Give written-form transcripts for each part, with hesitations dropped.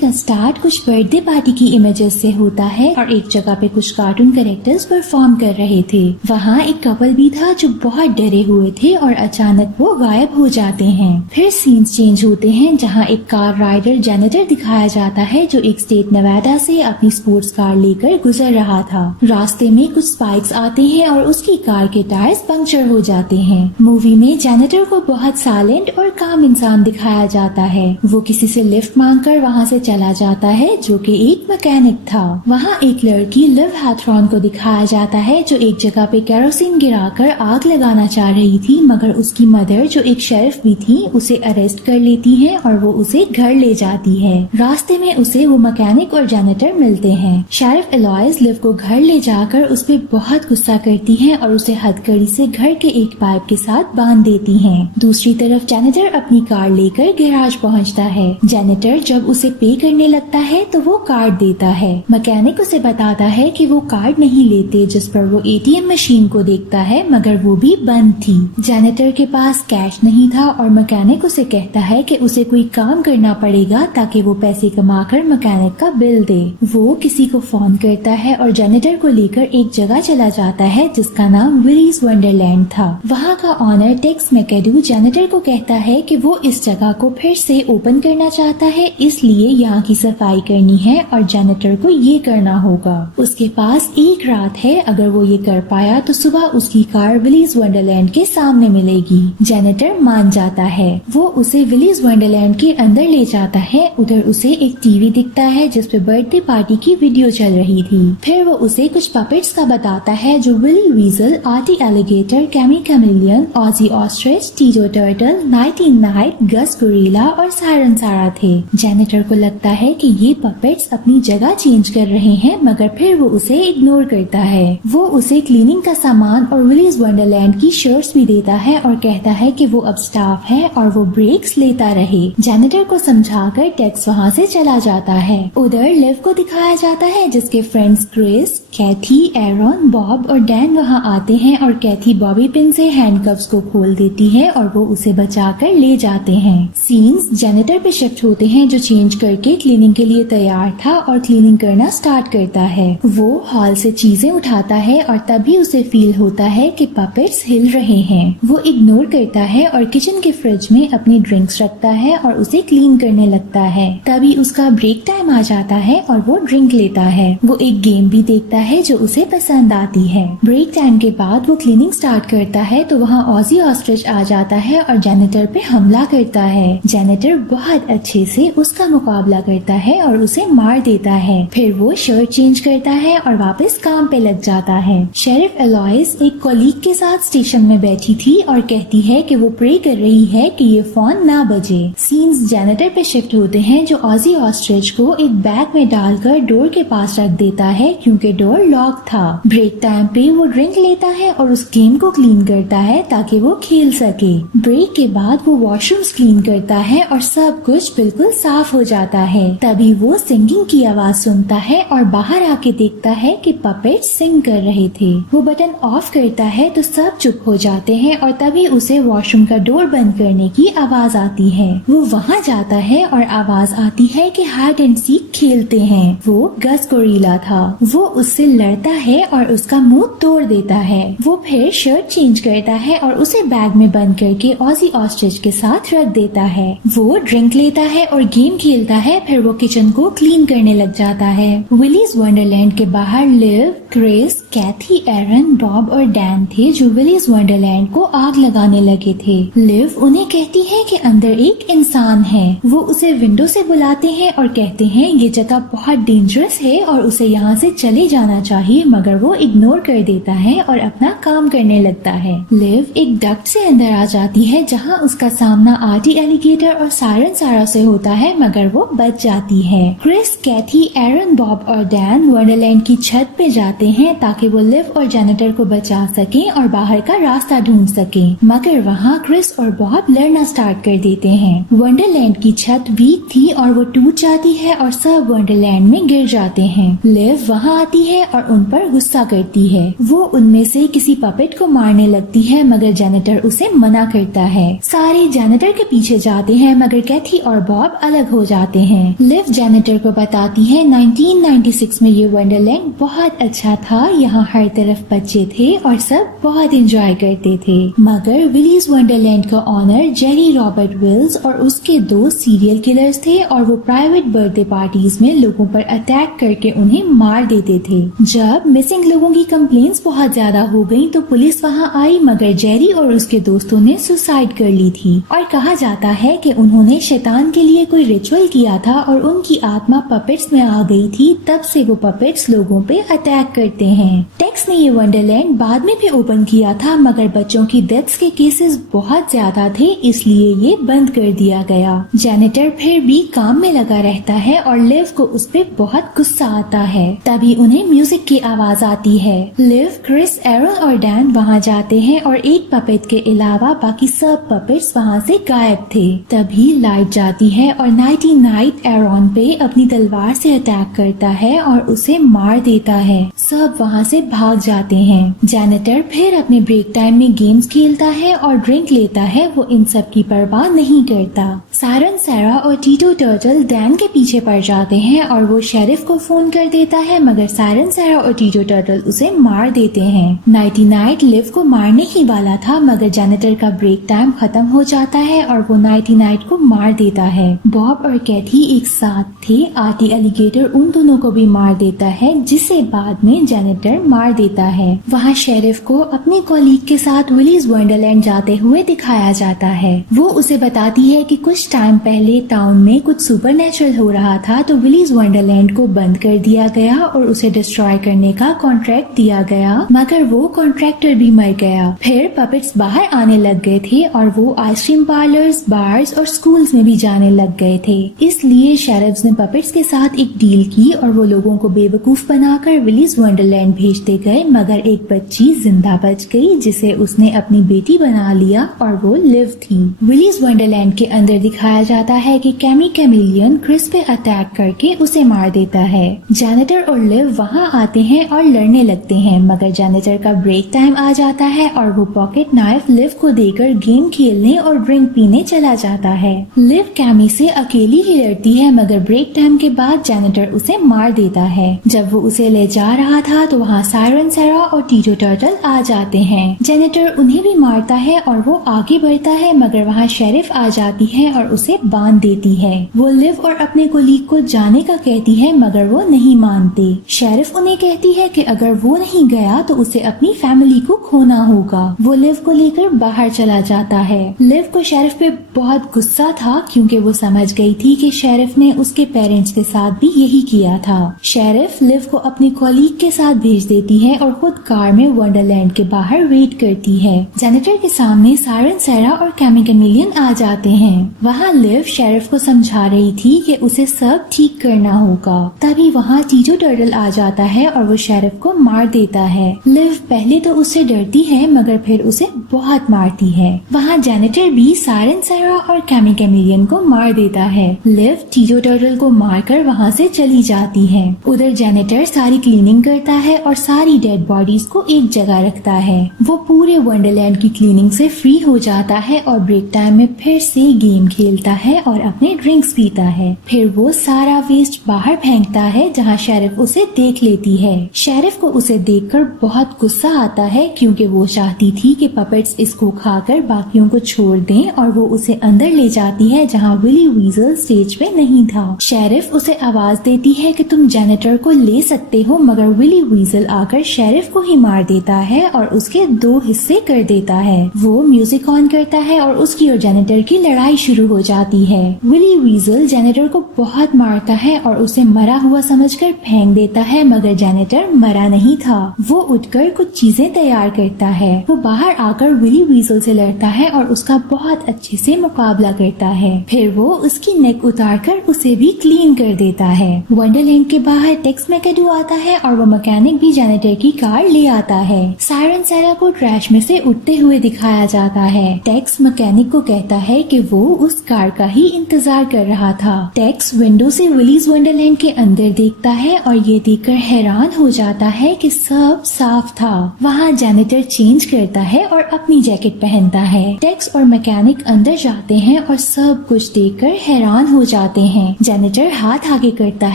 کا سٹارٹ کچھ birth day party کی امیجز سے ہوتا ہے اور ایک جگہ پہ کچھ کارٹون کریکٹرز پرفارم کر رہے تھے. وہاں ایک کپل بھی تھا جو بہت ڈرے ہوئے تھے اور اچانک وہ غائب ہو جاتے ہیں. پھر سینز چینج ہوتے ہیں جہاں ایک کار رائڈر جینیٹر دکھایا جاتا ہے جو ایک اسٹیٹ نیواڈا سے اپنی سپورٹس کار لے کر گزر رہا تھا. راستے میں کچھ اسپائکس آتے ہیں اور اس کی کار کے ٹائرز پنکچر ہو جاتے ہیں. مووی میں جینیٹر کو بہت سائلنٹ اور کام انسان دکھایا جاتا ہے. وہ کسی سے لفٹ مانگ کر وہاں سے چلا جاتا ہے جو کہ ایک مکینک تھا. وہاں ایک لڑکی لیو ہیتھرون کو دکھایا جاتا ہے جو ایک جگہ پہ کیروسین گرا کر آگ لگانا چاہ رہی تھی مگر اس کی مدر جو ایک شیرف بھی تھی اسے اریسٹ کر لیتی ہے اور وہ اسے گھر لے جاتی ہے. راستے میں اسے وہ مکینک اور جینیٹر ملتے ہیں. شیرف ایلوئز لیو کو گھر لے جا کر اس پہ بہت غصہ کرتی ہے اور اسے ہتھکڑی سے گھر کے ایک پائپ کے ساتھ باندھ دیتی ہیں. دوسری طرف جینیٹر اپنی کار لے کر گیراج پہنچتا ہے. جینیٹر جب اسے پے کرنے لگتا ہے تو وہ کارڈ دیتا ہے. مکینک اسے بتاتا ہے کہ وہ کارڈ نہیں لیتے جس پر وہ ATM مشین کو دیکھتا ہے مگر وہ بھی بند تھی. جینیٹر کے پاس کیش نہیں تھا اور مکینک اسے کہتا ہے کہ اسے کوئی کام کرنا پڑے گا تاکہ وہ پیسے کما کر مکینک کا بل دے. وہ کسی کو فون کرتا ہے اور جینیٹر کو لے کر ایک جگہ چلا جاتا ہے جس کا نام ولیز ونڈرلینڈ تھا. وہاں کا آنر ٹیکس میکڈو جینیٹر کو کہتا ہے کہ وہ اس جگہ کو پھر سے اوپن کرنا چاہتا ہے اس لیے یہاں کی صفائی کرنی ہے اور جینیٹر کو یہ کرنا ہوگا. اس کے پاس ایک رات ہے. اگر وہ یہ کر پایا تو صبح اس کی کار ولیز ونڈرلینڈ کے سامنے ملے گی. جینیٹر مان جاتا ہے. وہ اسے ولیز ونڈرلینڈ کے اندر لے جاتا ہے. ادھر اسے ایک ٹی وی دکھتا ہے جس پہ برتھ ڈے پارٹی کی ویڈیو چل رہی تھی. پھر وہ اسے کچھ پپیٹس کا بتاتا ہے جو Wally weasel, Arty alligator, Cammy chameleon, Ozzie ostrich, Tito turtle, Nighty night, Gus gorilla اور سائرن سارا تھے. جینیٹر کو لگتا ہے کہ یہ پپیٹس اپنی جگہ چینج کر رہے ہیں مگر پھر وہ اسے اگنور کرتا ہے. وہ اسے کلیننگ کا سامان اور ولیز ونڈرلینڈ کی شرٹس بھی دیتا ہے اور کہتا ہے کہ وہ اب سٹاف ہے اور وہ بریکس لیتا رہے. جینیٹر کو سمجھا کر ٹیکس وہاں سے چلا جاتا ہے. ادھر لیو کو دکھایا جاتا ہے جس کے فرینڈز کرس، کیتھی، ایرون، باب اور ڈین وہاں آتے ہیں اور کیتھی بابی پن سے ہینڈ کفز کو کھول دیتی ہے اور وہ اسے بچا کر لے جاتے ہیں. سینز جینیٹر پہ شفٹ ہوتے ہیں جو چینج کر کے کلیننگ کے لیے تیار تھا اور کلیننگ کرنا سٹارٹ کرتا ہے. وہ ہال سے چیزیں اٹھاتا ہے اور تبھی اسے فیل ہوتا ہے کہ پپیٹس ہل رہے ہیں. وہ اگنور کرتا ہے اور کچن کے فریج میں اپنی ڈرنکس رکھتا ہے اور اسے کلین کرنے لگتا ہے. تبھی اس کا بریک ٹائم آ جاتا ہے اور وہ ڈرنک لیتا ہے. وہ ایک گیم بھی دیکھتا ہے جو اسے پسند آتی ہے. بریک ٹائم کے بعد وہ کلیننگ سٹارٹ کرتا ہے تو وہاں آزی آسٹرچ آ جاتا ہے اور جینیٹر پہ حملہ کرتا ہے. جینیٹر بہت اچھے سے اس کا مقابلہ کرتا ہے اور اسے مار دیتا ہے. پھر وہ شرٹ چینج کرتا ہے اور واپس کام پہ لگ جاتا ہے. شیرف ایلوئز ایک کولیگ کے ساتھ اسٹیشن میں بیٹھی تھی اور کہتی ہے کہ وہ پرے کر رہی ہے کہ یہ فون نہ بجے. سینز جینیٹر پہ شفٹ ہوتے ہیں جو آزی آسٹرچ کو ایک بیگ میں ڈال کر ڈور کے پاس رکھ دیتا ہے کیونکہ ڈور لاک تھا. بریک ٹائم پہ وہ ڈرنک لیتا ہے اور اس گیم کو کلین کرتا ہے تاکہ وہ کھیل سکے. بریک کے بعد وہ واش رومز کلین کرتا ہے اور سب کچھ بالکل صاف ہو جاتا ہے. تبھی وہ سنگنگ کی آواز سنتا ہے اور باہر آ کے دیکھتا ہے کہ پپیٹ سنگ کر رہے تھے. وہ بٹن آف کرتا ہے تو سب چپ ہو جاتے ہیں اور تبھی اسے واش روم کا ڈور بند کرنے کی آواز آتی ہے. وہ وہاں جاتا ہے اور آواز آتی ہے کہ ہائیڈ اینڈ سیک کھیلتے ہیں. وہ گس گوریلا تھا. وہ اس سے لڑتا ہے اور اس کا منہ توڑ دیتا ہے. وہ پھر شرٹ چینج کرتا ہے اور اسے بیگ میں بند کر کے آزی آسٹرچ کے ساتھ رکھ دیتا ہے. وہ ڈرنک لیتا ہے اور گیم کھیلتا ہے. پھر وہ کچن کو کلین کرنے لگ جاتا ہے. ولیز ونڈرلینڈ کے باہر لیو، کرس، کیتھی، ایرن، باب اور ڈین تھے جو ولیز ونڈرلینڈ کو آگ لگانے لگے تھے. لیو انہیں کہتی ہے کہ اندر ایک انسان ہے. وہ اسے ونڈو سے بلاتے ہیں اور کہتے ہیں یہ جگہ بہت ڈینجرس ہے اور اسے یہاں سے چلے جانا چاہیے مگر وہ اگنور کر دیتا ہے اور اپنا کام کرنے لگتا ہے. لیو ایک ڈکٹ سے اندر آ جاتی ہے جہاں اس کا سامنا آرٹی ایلیگیٹر اور سائرن سارا سے ہوتا ہے مگر وہ بچ جاتی ہے. کرس، کیتھی، ایرن، باب اور ڈین ونڈرلینڈ کی چھت پہ جاتے ہیں تاکہ وہ لیو اور جینیٹر کو بچا سکیں اور باہر کا راستہ ڈھونڈ سکیں مگر وہاں کرس اور باب لڑنا سٹارٹ کر دیتے ہیں. ونڈرلینڈ کی چھت ویک تھی اور وہ ٹوٹ جاتی ہے اور سب ونڈرلینڈ میں گر جاتے ہیں. لیو وہاں آتی ہے ہے اور ان پر غصہ کرتی ہے. وہ ان میں سے کسی پپٹ کو مارنے لگتی ہے مگر جینیٹر اسے منع کرتا ہے. سارے جینیٹر کے پیچھے جاتے ہیں مگر کیتھی اور باب الگ ہو جاتے ہیں. لیو جینیٹر کو بتاتی ہے 1996 میں یہ ونڈرلینڈ بہت اچھا تھا, یہاں ہر طرف بچے تھے اور سب بہت انجوائے کرتے تھے. مگر ولیز ونڈرلینڈ کا آنر جیری رابرٹ ولز اور اس کے دوست سیریل کلرز تھے اور وہ پرائیویٹ برتھ ڈے پارٹیز میں لوگوں پر اٹیک کر کے انہیں مار دیتے تھے. جب مسنگ لوگوں کی کمپلینٹس بہت زیادہ ہو گئیں تو پولیس وہاں آئی مگر جیری اور اس کے دوستوں نے سوسائڈ کر لی تھی اور کہا جاتا ہے کہ انہوں نے شیطان کے لیے کوئی ریچول کیا تھا اور ان کی آتما پپٹس میں آ گئی تھی, تب سے وہ پپٹس لوگوں پہ اٹیک کرتے ہیں. ٹیکس نے یہ ونڈرلینڈ بعد میں بھی اوپن کیا تھا مگر بچوں کی ڈیتھس کے کیسز بہت زیادہ تھے اس لیے یہ بند کر دیا گیا. جینیٹر پھر بھی کام میں لگا رہتا ہے اور لیو کو اس پہ بہت غصہ آتا ہے. تبھی انہیں میوزک کی آواز آتی ہے. لیو, کرس, ایرون اور ڈین وہاں جاتے ہیں اور ایک پپٹ کے علاوہ باقی سب پپٹس وہاں سے غائب تھے. تبھی لائٹ جاتی ہے اور نائٹی نائٹ ایرون پہ اپنی تلوار سے اٹیک کرتا ہے اور اسے مار دیتا ہے. سب وہاں سے بھاگ جاتے ہیں. جینیٹر پھر اپنے بریک ٹائم میں گیمز کھیلتا ہے اور ڈرنک لیتا ہے, وہ ان سب کی پرواہ نہیں کرتا. سائرن, سیرا اور ٹیٹو ٹرٹل ڈین کے پیچھے پڑ جاتے ہیں اور وہ شیرف کو فون کر دیتا ہے مگر سائرن, سیرا اور ٹیٹو ٹرٹل اسے مار دیتے ہیں. نائٹی نائٹ لیو کو مارنے ہی والا تھا مگر جینیٹر کا بریک ٹائم ختم ہو جاتا ہے اور وہ نائٹی نائٹ کو مار دیتا ہے. باب اور کیتھی ایک ساتھ تھے. آرٹی الیگیٹر ان دونوں کو بھی مار دیتا ہے جسے بعد میں جینیٹر مار دیتا ہے. وہاں شیرف کو اپنے کولیگ کے ساتھ ولیز ونڈرلینڈ جاتے ہوئے دکھایا جاتا ہے. وہ اسے بتاتی ہے کہ کچھ ٹائم پہلے ٹاؤن میں کچھ سپر نیچرل ہو رہا تھا تو ولیز ونڈرلینڈ کو بند کر دیا گیا اور اسے ڈسٹرائے کرنے کا کانٹریکٹ دیا گیا مگر وہ کانٹریکٹر بھی مر گیا. پھر پپٹس باہر آنے لگ گئے تھے اور وہ آئس کریم پارلرز, بارز اور سکولز میں بھی جانے لگ گئے تھے. اس لیے شیرفز نے پپٹس کے ساتھ ایک ڈیل کی اور وہ لوگوں کو بے وقوف بنا کر ولیز ونڈرلینڈ بھیجتے گئے مگر ایک بچی زندہ بچ گئی جسے اس نے اپنی بیٹی بنا لیا اور وہ لیو تھی. ولیز ونڈرلینڈ کے اندر دکھایا جاتا ہے کہ کیمی کیمیلین کرس پہ اٹیک کر کے اسے مار دیتا ہے. جینیٹر اور لیو وہاں آتے ہیں اور لڑنے لگتے ہیں مگر جینیٹر کا بریک ٹائم آ جاتا ہے اور وہ پاکٹ نائف لیو کو دے کر گیم کھیلنے اور ڈرنک پینے چلا جاتا ہے. لیو کیمی سے اکیلی ہی لڑتی ہے مگر بریک ٹائم کے بعد جینیٹر اسے مار دیتا ہے. جب وہ اسے لے جا رہا تھا تو وہاں سائرن, سیرا اور ٹیٹو ٹرٹل آ جاتے ہیں. جینیٹر انہیں بھی مارتا ہے اور وہ آگے بڑھتا ہے مگر وہاں شیرف آ جاتی ہے اور اسے باندھ دیتی ہے. وہ لیو اور اپنے کولیگ کو جانے کا کہتی ہے مگر وہ نہیں مانتے. شیرف انہیں کہتی ہے کہ اگر وہ نہیں گیا تو اسے اپنی فیملی کو کھونا ہوگا. وہ لیو کو لے کر باہر چلا جاتا ہے. لیو کو شیرف پہ بہت غصہ تھا کیونکہ وہ سمجھ گئی تھی کہ شیرف نے اس کے پیرنٹس کے ساتھ بھی یہی کیا تھا. شیرف لیو کو اپنے کولیگ کے ساتھ بھیج دیتی ہے اور خود کار میں ونڈرلینڈ کے باہر ویٹ کرتی ہے. جینیٹر کے سامنے سائرن, سیرا اور کیمی کیمیلین آ جاتے ہیں. وہاں لیو شیرف کو سمجھا رہی تھی کہ اسے سب ٹھیک کرنا ہوگا. تبھی وہاں ٹیٹو ٹرٹل آ جاتا ہے اور وہ شیرف کو مار دیتا ہے. لیو پہلے تو اس سے ڈرتی ہے مگر پھر اسے بہت مارتی ہے. وہاں جینیٹر بھی سائرن, سیرا اور کیمی کیمیلین کو مار دیتا ہے. لیو ٹیٹو ٹرٹل کو مار کر وہاں سے چلی جاتی ہے. ادھر جینیٹر ساری کلیننگ کرتا ہے اور ساری ڈیڈ باڈیز کو ایک جگہ رکھتا ہے. وہ پورے ونڈرلینڈ کی کلیننگ سے فری ہو جاتا ہے اور بریک ٹائم میں پھر سے گیم کھیلتا ہے اور اپنے ڈرنکس پیتا ہے. پھر وہ سارا ویسٹ باہر پھینکتا ہے جہاں شیرف اسے دیکھ لیتی ہے. شیرف کو اسے دیکھ کر بہت غصہ آتا ہے کیونکہ وہ چاہتی تھی کہ پپٹس اس کو کھا کر باقیوں کو چھوڑ دیں اور وہ اسے اندر لے جاتی ہے جہاں ولی ویزل اسٹیج پہ نہیں تھا. شیرف اسے آواز دیتی ہے کہ تم جینیٹر کو لے سکتے ہو مگر ولی ویزل آ کر شیرف کو ہی مار دیتا ہے اور اس کے 2 حصے کر دیتا ہے. وہ میوزک آن کرتا ہے اور اس کی اور جینیٹر کی لڑائی شروع ہو جاتی ہے. ولی ویزل جینیٹر کو بہت مارتا ہے اور اسے مرا ہوا سمجھ کر پھینک دیتا ہے مگر جینیٹر مرا نہیں تھا. وہ اٹھ کر کچھ چیزیں تیار کرتا ہے. وہ باہر آ کر کر ولی ویزل سے لڑتا ہے اور اس کا بہت اچھے سے مقابلہ کرتا ہے. پھر وہ اس کی نیک اتار کر اسے بھی کلین کر دیتا ہے. ونڈرلینڈ کے باہر ٹیکس میکڈو آتا ہے اور وہ مکینک بھی جینیٹر کی کار لے آتا ہے. سائرن سیرا کو ٹریش میں سے اٹھتے ہوئے دکھایا جاتا ہے. ٹیکس مکینک کو کہتا ہے کہ وہ اس کار کا ہی انتظار کر رہا تھا. ٹیکس ونڈو سے ولیز ونڈرلینڈ کے اندر دیکھتا ہے اور یہ دیکھ کر حیران ہو جاتا ہے کہ سب صاف تھا. وہاں جینیٹر چینج کرتا ہے اور اپنی جیکٹ پہنتا ہے. ٹیکس اور مکینک اندر جاتے ہیں اور سب کچھ دیکھ کر حیران ہو جاتے ہیں. جینیٹر ہاتھ آگے کرتا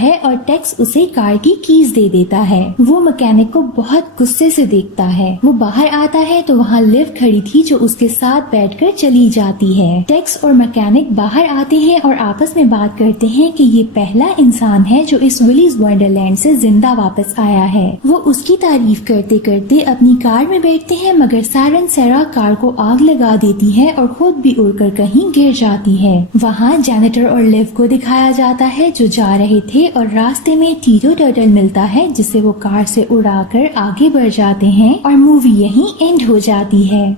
ہے اور ٹیکس اسے کار کی کیز دے دیتا ہے. وہ مکینک کو بہت غصے سے دیکھتا ہے. وہ باہر آتا ہے تو وہاں لیو کھڑی تھی جو اس کے ساتھ بیٹھ کر چلی جاتی ہے. ٹیکس اور مکینک باہر آتے ہیں اور آپس میں بات کرتے ہیں کہ یہ پہلا انسان ہے جو اس ولیز ونڈرلینڈ سے زندہ واپس آیا ہے. وہ اس کی تعریف کرتے کرتے اپنی کار میں بیٹھتے ہیں مگر سائرن سیرا کار کو آگ لگا دیتی ہے اور خود بھی اڑ کر کہیں گر جاتی ہے. وہاں جینیٹر اور لیو کو دکھایا جاتا ہے جو جا رہے تھے اور راستے میں ٹیٹو ٹرٹل ملتا ہے جسے وہ کار سے اڑا کر آگے بڑھ جاتے ہیں اور مووی یہیں اینڈ ہو جاتی ہے.